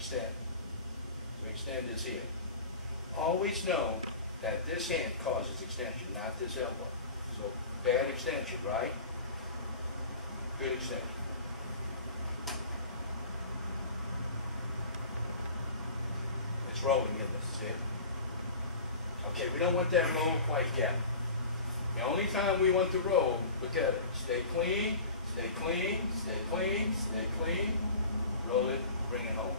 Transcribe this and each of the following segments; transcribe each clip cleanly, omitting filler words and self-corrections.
extend. So extend is here. Always know that this hand causes extension, not this elbow. So bad extension, right? Good extension. It's rolling in this, see it? Okay, we don't want that roll quite yet. The only time we want to roll, look at it. Stay clean, stay clean, stay clean, stay clean. Roll it, bring it home.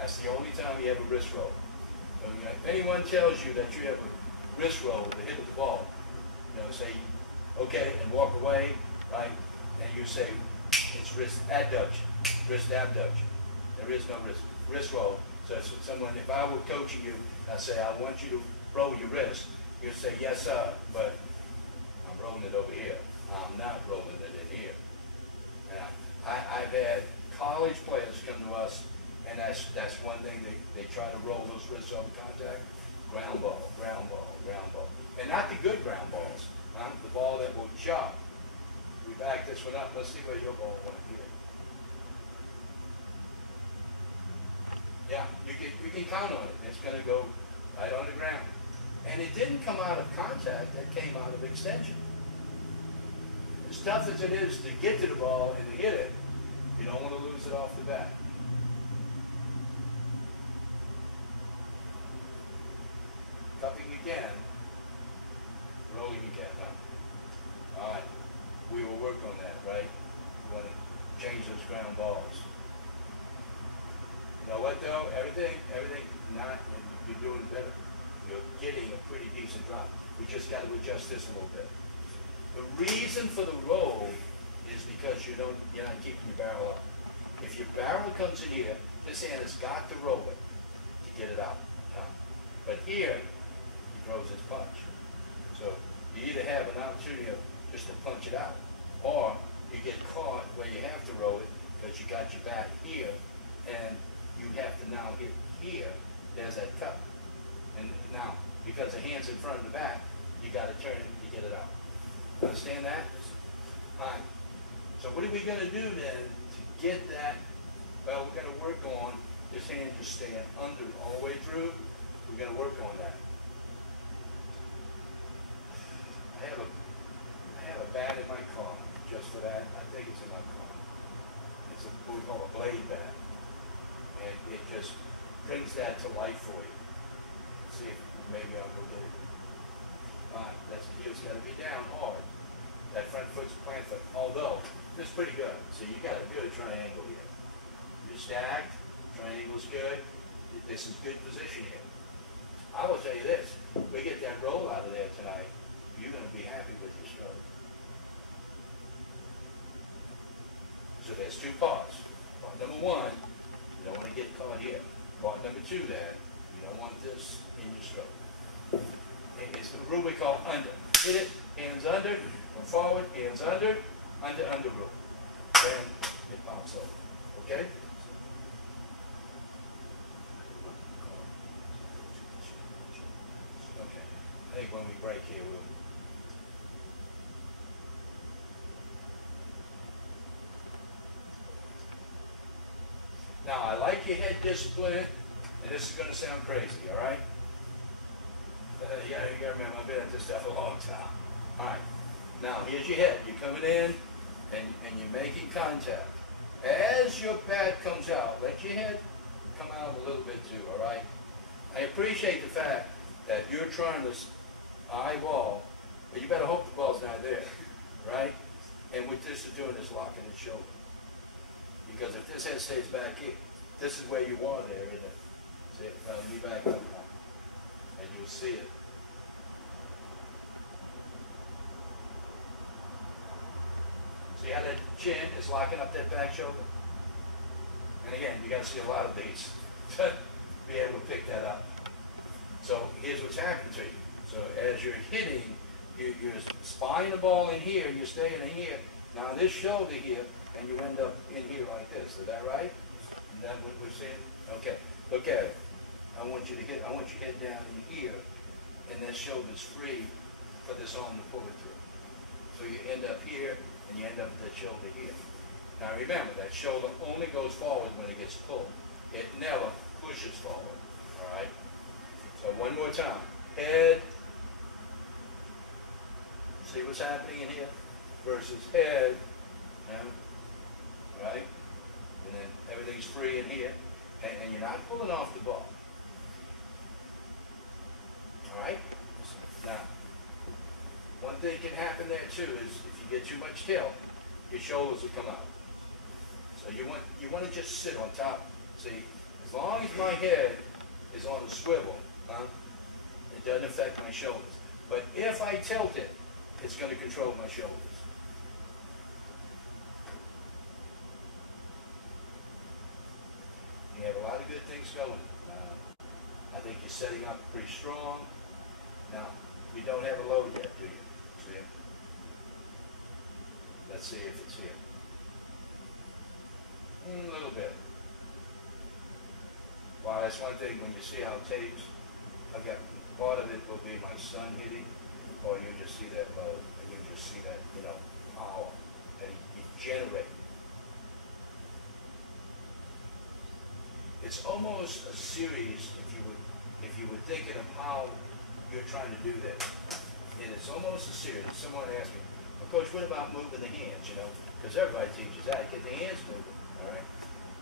That's the only time you have a wrist roll. So, if anyone tells you that you have a wrist roll to hit the ball, say, okay, and walk away, right? And you say, it's wrist adduction, wrist abduction. There is no wrist roll. So if I were coaching you, I say, I want you to roll your wrist. You'd say, yes, sir, but I'm rolling it over here. I'm not rolling it in here. And I've had college players come to us, and that's one thing they try to roll those wrists over contact. Ground ball, ground ball, ground ball. And not the good ground balls. The ball that will jump. We back this one up. Let's see where your ball went here. Yeah, you can count on it. It's going to go right on the ground. And it didn't come out of contact. That came out of extension. As tough as it is to get to the ball and to hit it, you don't want to lose it off the bat. Cupping again. Rolling again, huh? All right. We will work on that, right? We want to change those ground balls. You know what, though? Everything, not, you're doing better. You're getting a pretty decent drop. We just got to adjust this a little bit. The reason for the roll is because you're not keeping your barrel up. If your barrel comes in here, this hand has got to roll it to get it out. Huh? But here, he throws his punch. So you either have an opportunity just to punch it out, or you get caught where you have to roll it because you got your bat here, and you have to now hit here. There's that cut. And now, because the hand's in front of the bat, you got to turn it to get it out. Understand that? Fine. So what are we going to do then to get that? Well, we're going to work on this hand just staying under all the way through. We're going to work on that. I have a bat in my car just for that. I think it's in my car. It's what we call a blade bat. And it just brings that to life for you. See if maybe I'll go get it. Alright, that heel's got to be down hard. That front foot's a plant foot. Although, this is pretty good. See, you got a good triangle here. You're stacked. Triangle's good. This is good position here. I will tell you this. We get that roll out of there tonight, you're going to be happy with your stroke. So there's two parts. Part number one, you don't want to get caught here. Part number two then, you don't want this in your stroke. It's the rule we call under. Hit it, hands under, go forward, hands under rule. Then it pops over. Okay? Okay. I think when we break here, we'll... Now, I like your head discipline, and this is going to sound crazy, all right? You gotta remember, I've been at this stuff a long time. All right. Now, here's your head. You're coming in, and you're making contact. As your bat comes out, let your head come out a little bit too, all right? I appreciate the fact that you're trying to eyeball, but you better hope the ball's not there, right? And what this is doing is locking its shoulder. Because if this head stays back here, this is where you are there, isn't it? See, let me back up now. And you'll see it. See how that chin is locking up that back shoulder? And again, you got to see a lot of these to be able to pick that up. So here's what's happening to you. So as you're hitting, you're spying the ball in here, you're staying in here. Now this shoulder here, and you end up in here like this. Is that right? Is that what we're seeing? Okay. Look at it. I want you your head down in here, and that shoulder's free for this arm to pull it through. So you end up here, and you end up with that shoulder here. Now remember, that shoulder only goes forward when it gets pulled. pushes forward. All right? So one more time. Head. See what's happening in here? Versus head. Now, all right? And then everything's free in here. And you're not pulling off the ball. All right? Now, one thing can happen there too is if you get too much tilt, your shoulders will come out. So you want to just sit on top. See, as long as my head is on the swivel, it doesn't affect my shoulders. But if I tilt it, it's going to control my shoulders. You have a lot of good things going. I think you're setting up pretty strong. Now, you don't have a load yet, do you? See? Let's see if it's here. A little bit. Well, that's one thing when you see how it tapes. I've got part of it will be my son hitting, or you just see that load, and you just see that, power that you generate. It's almost a series if you were thinking of how you're trying to do that. And it's almost a series. Someone asked me, well, Coach, what about moving the hands, Because everybody teaches that. Get the hands moving, all right?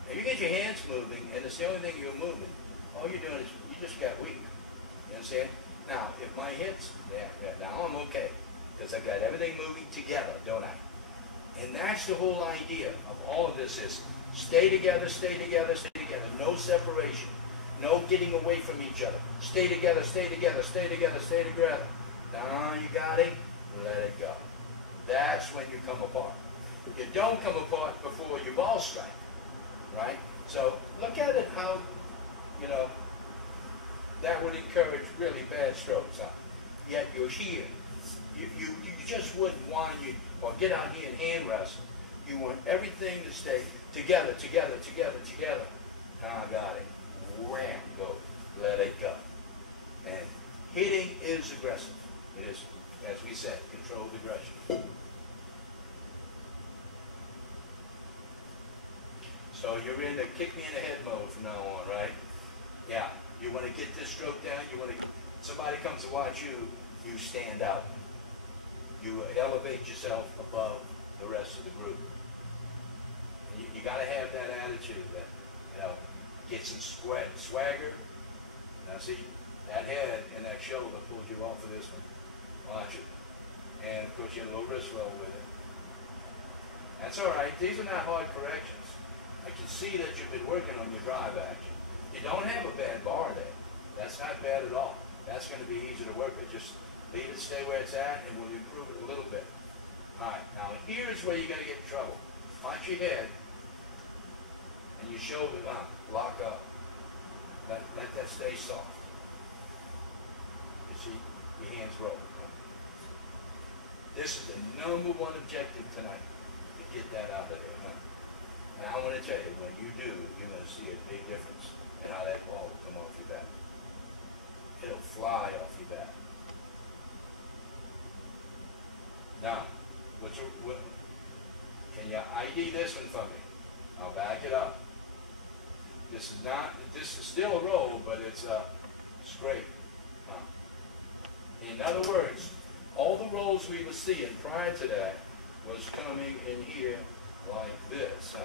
Now, you get your hands moving, and it's the only thing you're moving. All you're doing is you just got weak. You understand? Now, if my hips, now I'm okay. Because I got everything moving together, don't I? And that's the whole idea of all of this is stay together, stay together, stay together. No separation. No getting away from each other. Stay together, stay together, stay together, stay together. Now you got it, let it go. That's when you come apart. You don't come apart before your ball strike, right? So look at it how, that would encourage really bad strokes. Yet you're here. You just wouldn't want or get out here and hand wrestle. You want everything to stay together, together, together, together. Now I got it. Wham, go. Let it go. And hitting is aggressive. It is, as we said, controlled aggression. So you're in the kick me in the head mode from now on, right? Yeah. You want to get this stroke down. Somebody comes to watch you, you stand out. You elevate yourself above the rest of the group. And you got to have that attitude that, get some swagger. Now see, that head and that shoulder pulled you off of this one. Watch it. And of course you had a little wrist roll with it. That's all right. These are not hard corrections. I can see that you've been working on your drive action. You don't have a bad bar there. That's not bad at all. That's going to be easy to work with. Just leave it stay where it's at and we'll improve it a little bit. All right. Now here's where you're going to get in trouble. Watch your head and your shoulder lock up. Let that stay soft. You see, your hands roll. This is the #1 objective tonight, to get that out of there. Now I want to tell you, when you do, you're going to see a big difference in how that ball will come off your back. It'll fly off your back. Now, can you ID this one for me? I'll back it up. This is still a roll, but it's a scrape. In other words, all the rolls we were seeing prior to that was coming in here like this.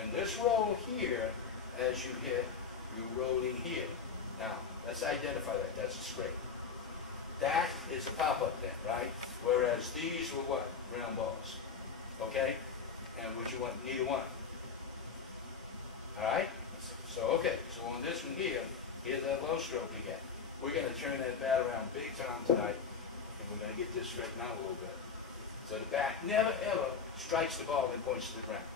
And this roll here, as you hit, you're rolling here. Now, let's identify that. That's a scrape. That is a pop-up then, right? Whereas these were what? Round balls. Okay? And what you want? Neither one. Alright? So on this one here, here's that low stroke again. We're going to turn that bat around big time tonight, and we're going to get this straightened out a little bit. So the bat never ever strikes the ball and points to the ground.